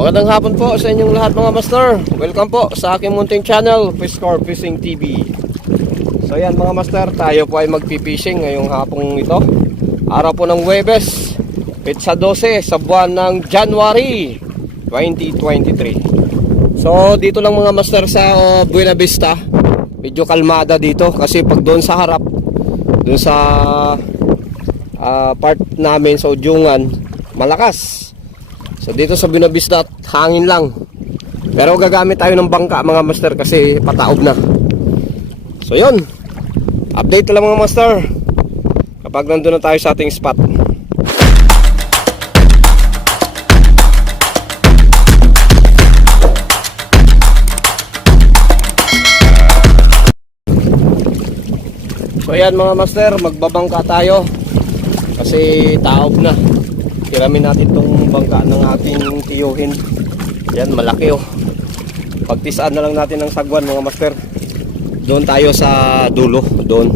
Magandang hapon po sa inyong lahat mga master. Welcome po sa aking munting channel, Fishcore Fishing TV. So yan mga master, tayo po ay magpipishing ngayong hapong ito. Araw po ng Huwebes, Petsa 12 sa buwan ng January 2023. So dito lang mga master sa Buena Vista. Medyo kalmada dito kasi pag doon sa harap, doon sa part namin sa Ujungan, malakas. So dito sa Buena Vista, hangin lang. Pero gagamit tayo ng bangka mga master kasi pataob na. So yun, update lang mga master kapag nandun na tayo sa ating spot. So yan mga master, magbabangka tayo kasi taob na. Hiramin natin tong bangka ng ating tiyuhin. Yan, malaki oh. Pagtisaan na lang natin ng sagwan mga master. Doon tayo sa dulo, doon.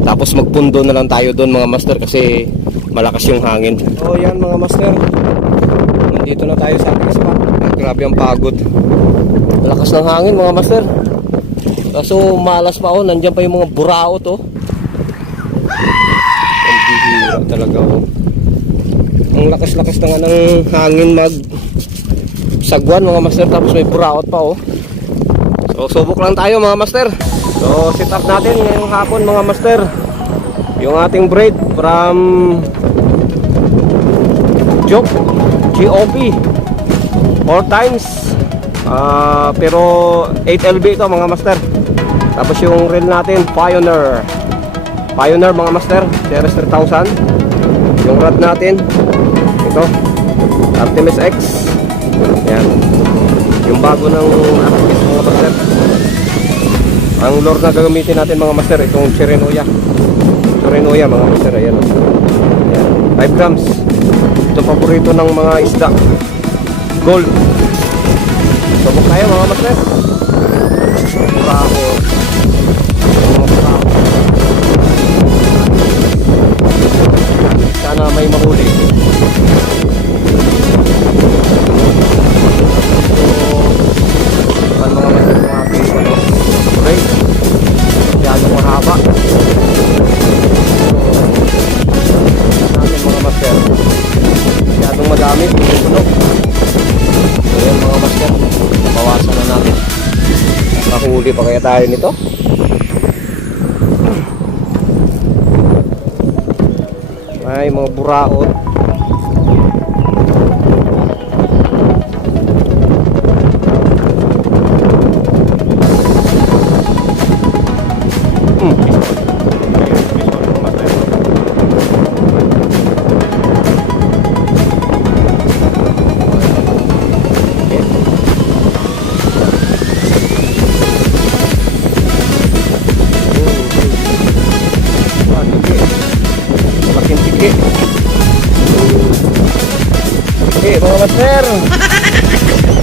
Tapos magpundo na lang tayo doon mga master kasi malakas yung hangin. So yan mga master, nandito na tayo sa ating spot. Grabe ang pagod. Malakas ng hangin mga master. Kaso malas pa oh, nandyan pa yung mga buraot oh. Ang bihira talaga oh. Ang lakas-lakas na nga ng hangin mag sagwan mga master, tapos may buraot pa oh. So subok lang tayo mga master. So set up natin ngayong hapon mga master yung ating braid from GOP 4 times pero 8LB ito mga master. Tapos yung reel natin Pioneer mga master, Series 3000. Yung rod natin ito Artemis X. Yan, yung bago ng Artemis mga master. Ang lure na gagamitin natin mga master, itong Chirinoya mga master. Ayan, ayan, 5 grams. Ito paborito ng mga isda, gold. Subok tayo mga master. Buraho. Sana may mahuli. So, mga master ng ating braid. Masyadong mahaba. Natin mga master. Masyadong madami. Puno. So yan mga master, bawasan na natin. Mahuli pa kaya tayo nito? Ay, mga buraot. Okay, mga master.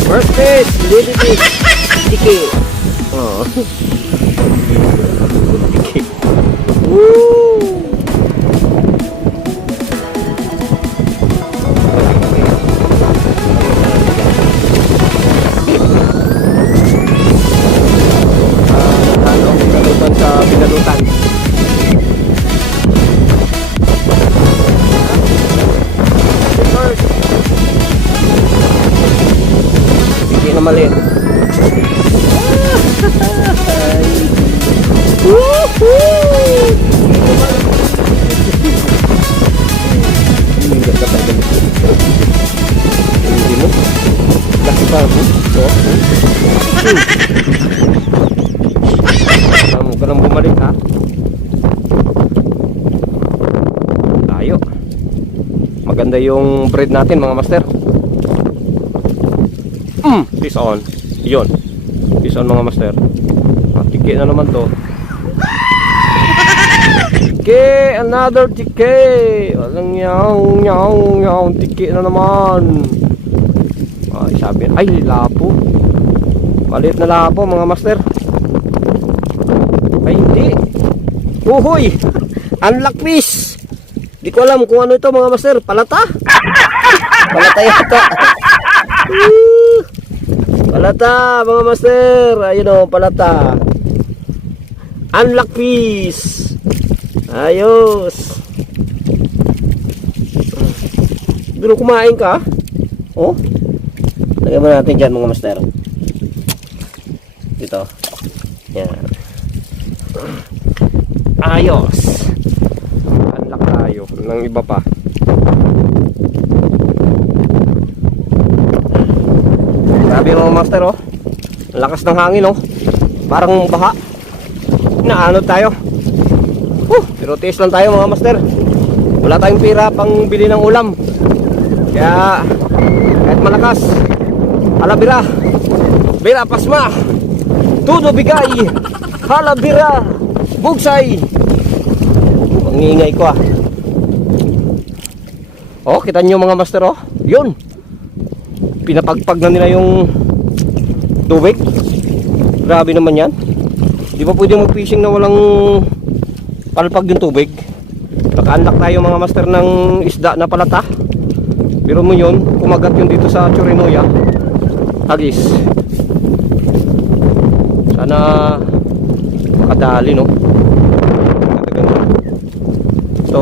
First fish, lady fish, tiki. Oh. Tiki. Woo! Pinalutan sa pinalutan. Hindi na maliit. Hindi mo. Laki pa ako. Huwag ka nang bumalik ha. Tayo. Maganda yung braid natin mga master. Fish on. Yun. Fish on mga master. Tiki na naman to. Tiki. Another tiki. Walang yaw. Tiki na naman. Ay, sabi. Ay, lapo. Maliit na lapo mga master. Ay, hindi. Uhoy. Unlock fish. Di ko alam kung ano ito mga master. Palata. Palata yata. Palata mga master. Ayun o, palata. Unlock fish. Ayos. Pero kumain ka. Oh. Lagyan mo natin dyan mga master. Dito. Yan. Ayos. Unlock tayo ng iba pa. Grabe mga master oh. Ang lakas ng hangin oh. Parang baha. Naanod tayo. Pero tiis lang tayo mga master. Wala tayong pira pang bili ng ulam. Kaya kahit malakas, halabira, bira pasma, tudo bigay, halabira, bugsay. Ang ingay ko ah. Oh, kita nyo mga master oh. Yun. Pinapagpag na nila yung tubig. Grabe naman yan. Di ba pwede mag-fishing na walang palpag yung tubig? Naka-unlock tayo mga master ng isda na palata. Pero mo yun, kumagat yun dito sa Chorinoya. Hagis. Sana makadali no. Ito.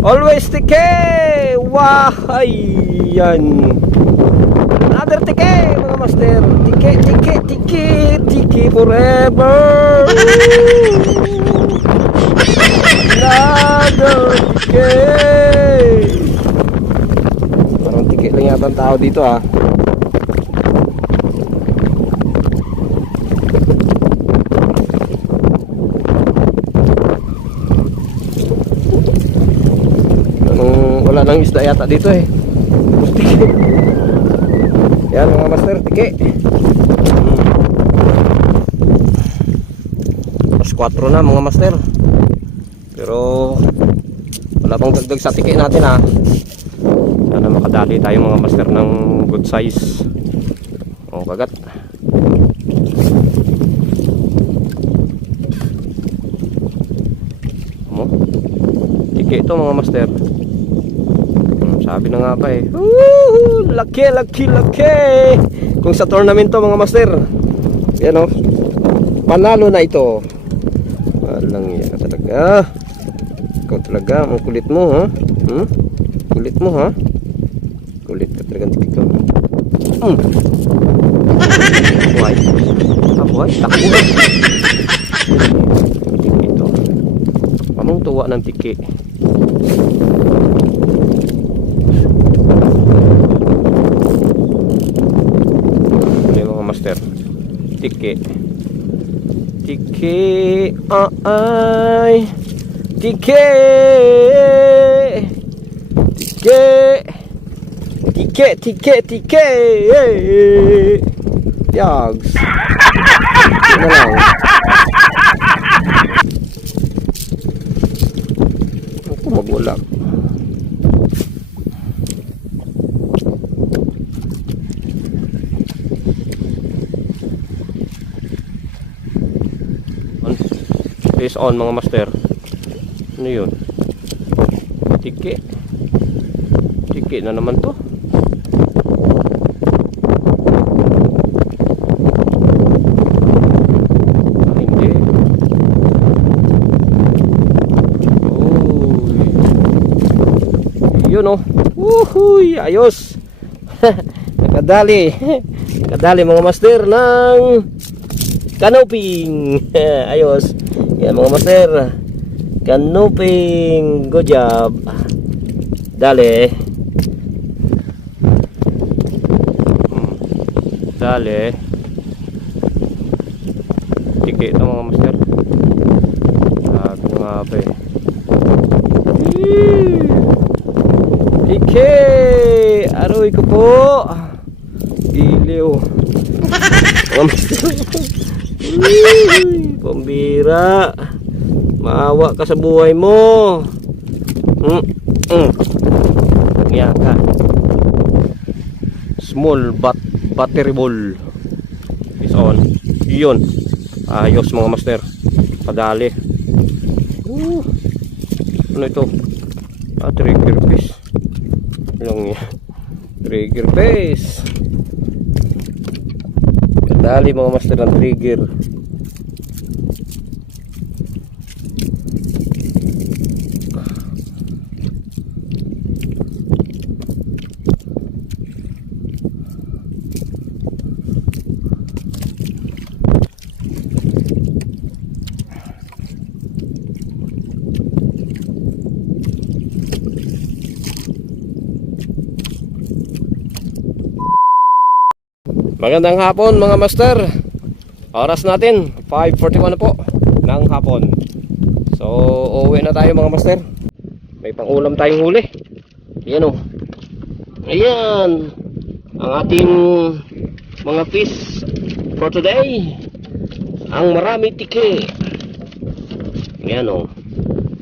Always tike! Wahay! Yan! Another tike mga master! Tike, tike, tike! Tike forever! Another tike! Parang tike lang yata ang tao dito ah. Wala nang isda yata dito eh. Yan mga master, tike. Plus 4 na mga master. Pero wala pang dagdag sa tike natin ha. Sana makadali tayo mga master ng good size. O kagat. Tike ito mga master. Sabi na nga pa eh. Laki, laki, laki. Kung sa tournament to mga master, yan o, panalo na ito. Walang yan talaga. Ikaw talaga, ang kulit mo ha. Kulit mo ha. Kulit ka talaga. Buhay. Buhay, takbo. Ito. Pamang tuwa ng tiki. Master, tike, tike, ay, tike, tike, tike, tike, tike, yags, ano lang, ako magwala. Face on mga master. Ano yun? Tike. Tike na naman to. Hindi. Yun oh. Uhuy, ayos. Nakadali. Nakadali mga master ng canoping. Ayos. Yan mga master, canoping, good job. Dali. Dali. Tike ito mga master. Sabi nga ba eh. Tike! Aroy ko po. Giliw. Mga master. Pambira, maawa ka sa buhay mo. Yan ka. Small but batteryable is on. Yun. Ayos mga master. Padali. Ano ito? Trigger fish lang yan. Trigger fish. Dali mga master ng trigger. Magandang hapon mga master. Oras natin 5:41 na po ng hapon. So uuwi na tayo mga master. May pangulam tayong huli. Ayan o. Ayan ang ating mga fish for today. Ang marami tike. Ayan o.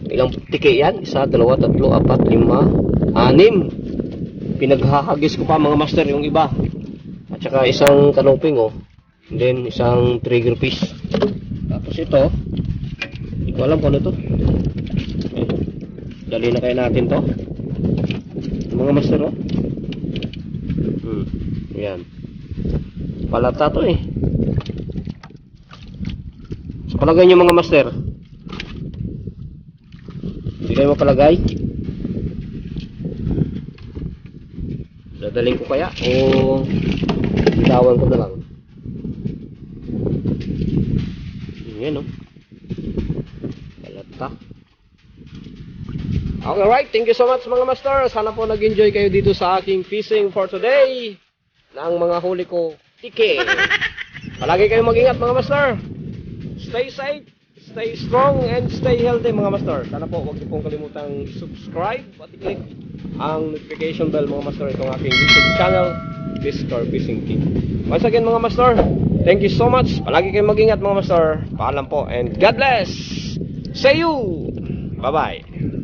Ilang tike yan? 1, 2, 3, 4, 5, 6. Pinaghahagis ko pa mga master yung iba. At saka isang kanuping oh. And then isang trigger fish. Tapos ito, hindi ko alam kung ano ito. Okay. Dali na kayo natin to. Mga master oh. Ayan. Palata to eh. So palagay nyo mga master. Hindi kayo mapalagay. Dadaling ko kaya o bitawan ko na lang. Yan o. Balata. Alright, thank you so much mga master. Sana po nag-enjoy kayo dito sa aking fishing for today. Ng mga huli ko tike. Palagi kayong mag-ingat mga master. Stay safe, stay strong, and stay healthy mga master. Sana po huwag niyo pong kalimutang subscribe at i-click ang notification bell mga master. Itong aking YouTube channel, Mr. Fishing King. Once again mga master, thank you so much. Palagi kayong mag-ingat mga master. Paalam po and God bless. See you. Bye bye.